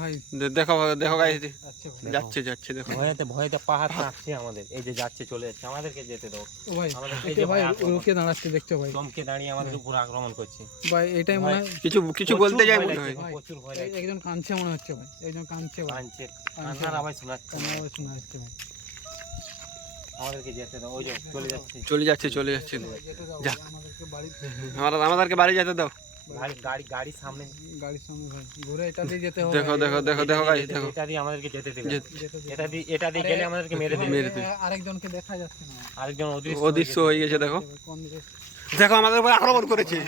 ভাই দেখো দেখো গাইস, আচ্ছা যাচ্ছে যাচ্ছে দেখো। ভয়েতে ভয়েতে পাহাড় কাঁপছে আমাদের। এই যে যাচ্ছে, চলে যাচ্ছে, আমাদেরকে যেতে দাও। ও ভাই আমাদেরকে একে ভাই রুকে দাঁড়াচ্ছে, দেখছো ভাই চমকে দাঁড়িয়ে আমাদের উপর আক্রমণ করছে। ভাই এটাই মনে হয় কিছু কিছু বলতে যাই মনে হয়। প্রচুর ভয় লাগছে। একজন কাঁদছে মনে হচ্ছে ভাই, একজন কাঁদছে ভাই, কাঁদছে, কান্নার আওয়াজ শোনাচ্ছে। কান্নার আওয়াজ শোনা যাচ্ছে ভাই। আমাদেরকে যেতে দাও। ওই যে চলে যাচ্ছে, চলে যাচ্ছে চলে যাচ্ছে। যেতে দাও যাক। ভাই, আমাদেরকে বাড়ি আমাদেরকে বাড়ি যেতে দাও। গাড়ি সামনে। গাড়ির সামনে ভাই, ঘুরে এটা দিয়ে যেতে হবে। দেখো দেখো দেখো দেখো গাইস দেখো। এটা দিয়ে আমাদেরকে যেতে দেবে। যেতে দিও। এটা দিয়ে গেলে আমাদেরকে মেরে দেবে। মেরে দেবে। আরেকজনকে দেখা যাচ্ছে না, আরেকজন অদৃশ্য হয়ে গেছে দেখো। কোন দিকে দেখো আমাদের উপর আক্রমণ করেছে।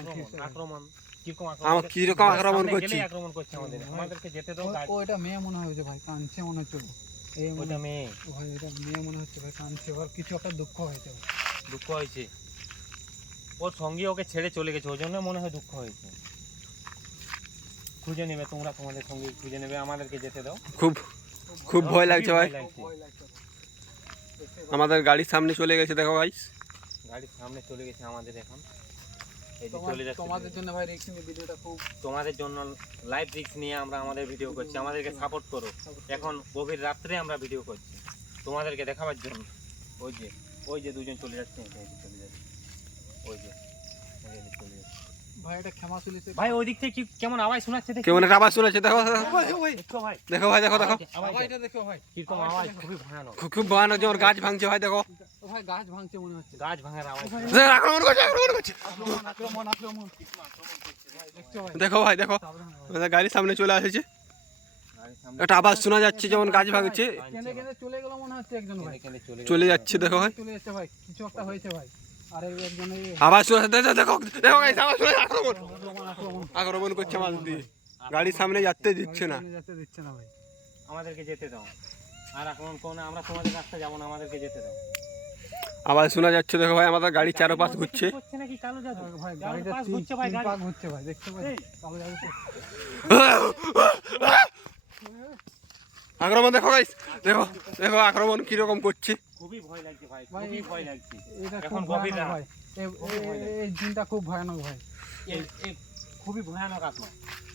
আক্রমণ কিরকম আমার কিরকম আক্রমণ করছে। আক্রমণ করছে আমাদের। আমাদেরকে যেতে দাও। ও এটা মেয়ে মনে হচ্ছে ভাই, কাঁদছে মনে হচ্ছে। এই ওটা মেয়ে। ভাই এটা মেয়ে মনে হচ্ছে ভাই, কাঁদছে, ওর কিছু একটা দুঃখ হয়েছে ভাই। দুঃখ হয়েছে, ওর সঙ্গী ওকে ছেড়ে চলে গেছে, ওই জন্য মনে হয় দুঃখ হয়েছে। খুঁজে নেবে তোমরা, তোমাদের সঙ্গে খুঁজে নেবে, আমাদেরকে যেতে দাও। খুব খুব ভয় লাগছে ভাই। ভয় লাগছে ভাই। আমাদের গাড়ির সামনে চলে গেছে দেখো গাইস। গাড়ির সামনে চলে গেছে আমাদের। এখন এই যে চলে যাচ্ছে। তোমাদের জন্য ভাই রিস্ক নিয়ে ভিডিওটা খুব, তোমাদের জন্য লাইভ রিস্ক নিয়ে আমরা আমাদের ভিডিও করছি। আমাদেরকে সাপোর্ট করো। এখন গভীর রাত্রে আমরা ভিডিও করছি তোমাদেরকে দেখাবার জন্য। ওই যে দুজন চলে যাচ্ছে, এই যে চলে যাচ্ছে, ওই যে চলে যাচ্ছে। ভাই এটা ক্ষমা চলেছে ভাই ওই দিক থেকে কেমন আওয়াজ শোনাচ্ছে দেখো। কেমন একটা আওয়াজ শুনেছে দেখো। দেখো ভাই, দেখো ভাই দেখো দেখো। আওয়াজটা দেখো ভাই, কিরকম আওয়াজ, খুবই ভয়ানক। খুব ভয়ানক, যেমন গাছ ভাঙছে ভাই দেখো। ও ভাই গাছ ভাঙছে মনে হচ্ছে। গাছ ভাঙার আওয়াজ। আক্রমণ করছে আক্রমণ করছে। আক্রমণ আক্রমণ আক্রমণ ভাই, দেখছো ভাই, দেখো ভাই দেখো, আমাদের গাড়ির সামনে চলে আসছে। গাড়ির সামনে একটা আওয়াজ শোনা যাচ্ছে, যেমন গাছ ভাঙছে। কেঁদে কেঁদে চলে গেল মনে হচ্ছে একজন ভাই, কেঁদে কেঁদে চলে যাচ্ছে দেখো ভাই। চলে যাচ্ছে ভাই, কিছু একটা হয়েছে ভাই। আর একজনে আওয়াজ শোনা যাচ্ছে দেখো দেখো গাইস, আওয়াজ শোনা আক্রমণ আক্রমণ আক্রমণ আক্রমণ করছে আমাদের দিয়ে। গাড়ির সামনে যেতে দিচ্ছে না। যেতে দিচ্ছে না ভাই। আমাদেরকে যেতে দাও। আর এখন কোন আমরা তোমাদের রাস্তা যাবো না, আমাদেরকে যেতে দাও। আওয়াজ শোনা যাচ্ছে দেখো ভাই, আমাদের গাড়ির চারপাশ ঘুরছে। হচ্ছে নাকি কালো জাদু? ভাই কালো গাড়িটা পাশ তিন ঘুরছে ভাই, গাড়ি পাক ঘুরছে ভাই, দেখছো ভাই, কালো জাদু তো। আক্রমণ দেখো গাইস, দেখো দেখো আক্রমণ কিরকম করছে। খুবই ভয় লাগছে ভাই, ভাই, খুবই ভয় লাগছে। এটা এখন খুব গভীর ভয়ানক রাত। ভাই, এই দিনটা খুব ভয়ানক ভাই, এই খুবই ভয়ানক আত্মা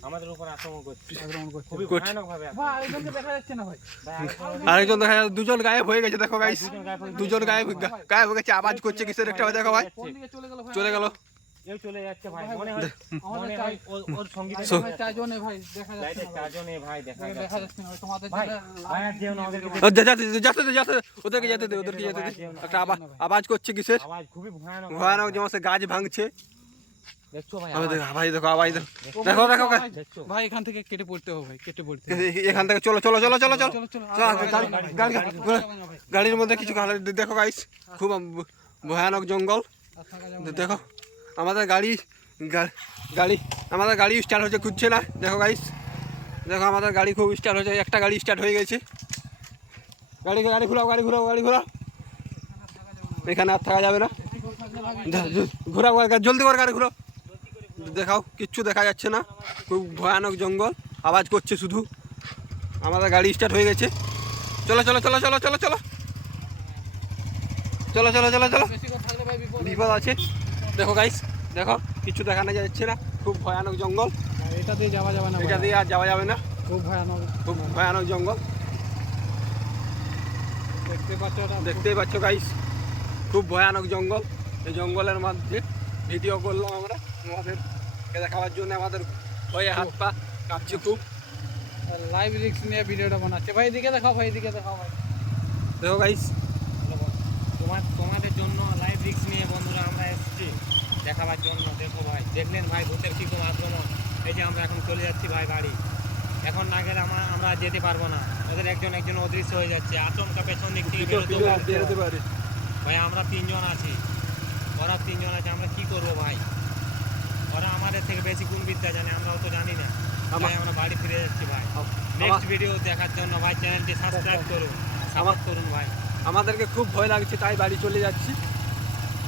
আমাদের উপর আক্রমণ করছে। আক্রমণ করছে। খুবই করছে। ভয়ানক ভাবে। ভাই আরেকজনকে দেখা যাচ্ছে না ভাই, আরেকজন দেখা যাচ্ছে, দুজন গায়েব হয়ে গেছে দেখো গাইস। দুজন গায়েব হয়ে গেছে। দুজন গায়েব গায়েব হয়ে গেছে, আওয়াজ করছে কিসের একটা দেখো ভাই। কোন দিকে চলে গেল ভাই? চলে গেল। এই চলে যাচ্ছে ভাই, মনে হয় আমাদের মনে হয় ওর সঙ্গী চারজন ভাই, চারজনে ভাই দেখা যাচ্ছে লাইটে না ভাই। চারজনে ভাই দেখা দেখা যাচ্ছে। যাচ্ছে না ভাই, তোমাদের ভাই জন্য ভাই আর যেও না, ওদেরকে যাতে যাতে ওদেরকে যেতে দে, ওদেরকে যেতে দে। একটা আওয়াজ করছে কিসের, আওয়াজ খুবই ভয়ানক। ভয়ানক, যেমন সে গাছ ভাঙছে। দেখছো ভাই আওয়াজ আওয়াজ? দেখো ভাই, দেখো আওয়াজ দেখো দেখো দেখো। দেখছো ভাই এখান থেকে কেটে পড়তে হবে ভাই, কেটে পড়তে হবে। এখান থেকে চলো চলো চলো চলো চলো। চলো চলো গাড়ির মধ্যে কিছু দেখো গাইস, খুব ভয়ানক জঙ্গল দেখো। আমাদের গাড়ি আমাদের গাড়ি স্টার্ট হচ্ছে, খুঁজছে না দেখো গাইস। দেখো আমাদের গাড়ি খুব স্টার্ট হচ্ছে, একটা গাড়ি স্টার্ট হয়ে গেছে। গাড়ি ঘোরাও গাড়ি ঘোরাও গাড়ি ঘোরাও, এখানে আর থাকা যাবে না। ঘোরাও জলদি করে গাড়ি ঘোরাও। দেখাও, কিচ্ছু দেখা যাচ্ছে না, খুব ভয়ানক জঙ্গল, আওয়াজ করছে শুধু। আমাদের গাড়ি স্টার্ট হয়ে গেছে, চলো চলো চলো চলো চলো চলো চলো চলো চলো চলো। বেশি করে থাকলে ভাই বিপদ। বিপদ আছে দেখো গাইস, দেখো কিছু দেখানো যাচ্ছে না, খুব ভয়ানক জঙ্গল। এটা দিয়ে যাওয়া যাবে না, এটা দিয়ে আর যাওয়া যাবে না, খুব ভয়ানক, খুব ভয়ানক জঙ্গল। দেখতে পাচ্ছ এটা, দেখতেই পাচ্ছ গাইস, খুব ভয়ানক জঙ্গল। এই জঙ্গলের মধ্যে ভিডিও করলাম আমরা আমাদেরকে দেখাবার জন্য। আমাদের ভয়ে হাত পা কাঁপছে খুব। লাইভ রিস্ক নিয়ে ভিডিওটা বানাচ্ছে ভাই। এদিকে দেখাও ভাই, এদিকে দেখাও ভাই। দেখো গাইস, তোমাদের জন্য লাইভ রিস্ক নিয়ে বন্ধুরা আমরা এসেছি দেখাবার জন্য। দেখো ভাই, দেখলেন ভাই ভূতের কি কোনো আক্রমণ। এই যে আমরা এখন চলে যাচ্ছি ভাই বাড়ি। এখন না গেলে আমরা যেতে পারবো না। ওদের একজন অদৃশ্য হয়ে যাচ্ছে, আচমকা পেছন দিক থেকে বেরোতে পারে ভাই। আমরা তিনজন আছি, ওরা তিনজন আছে, আমরা কি করবো ভাই? ওরা আমাদের থেকে বেশি গুণ বিদ্যা জানে, আমরা অত জানি না ভাই। আমরা বাড়ি ফিরে যাচ্ছি ভাই। নেক্সট ভিডিও দেখার জন্য ভাই চ্যানেলটি সাবস্ক্রাইব করুন, সাপোর্ট করুন ভাই। আমাদেরকে খুব ভয় লাগছে, তাই বাড়ি চলে যাচ্ছি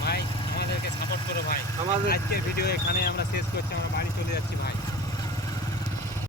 ভাই আমাদেরকে সাপোর্ট করো ভাই। আমাদের। আজকের ভিডিও এখানে আমরা শেষ করছি, আমরা বাড়ি চলে যাচ্ছি ভাই।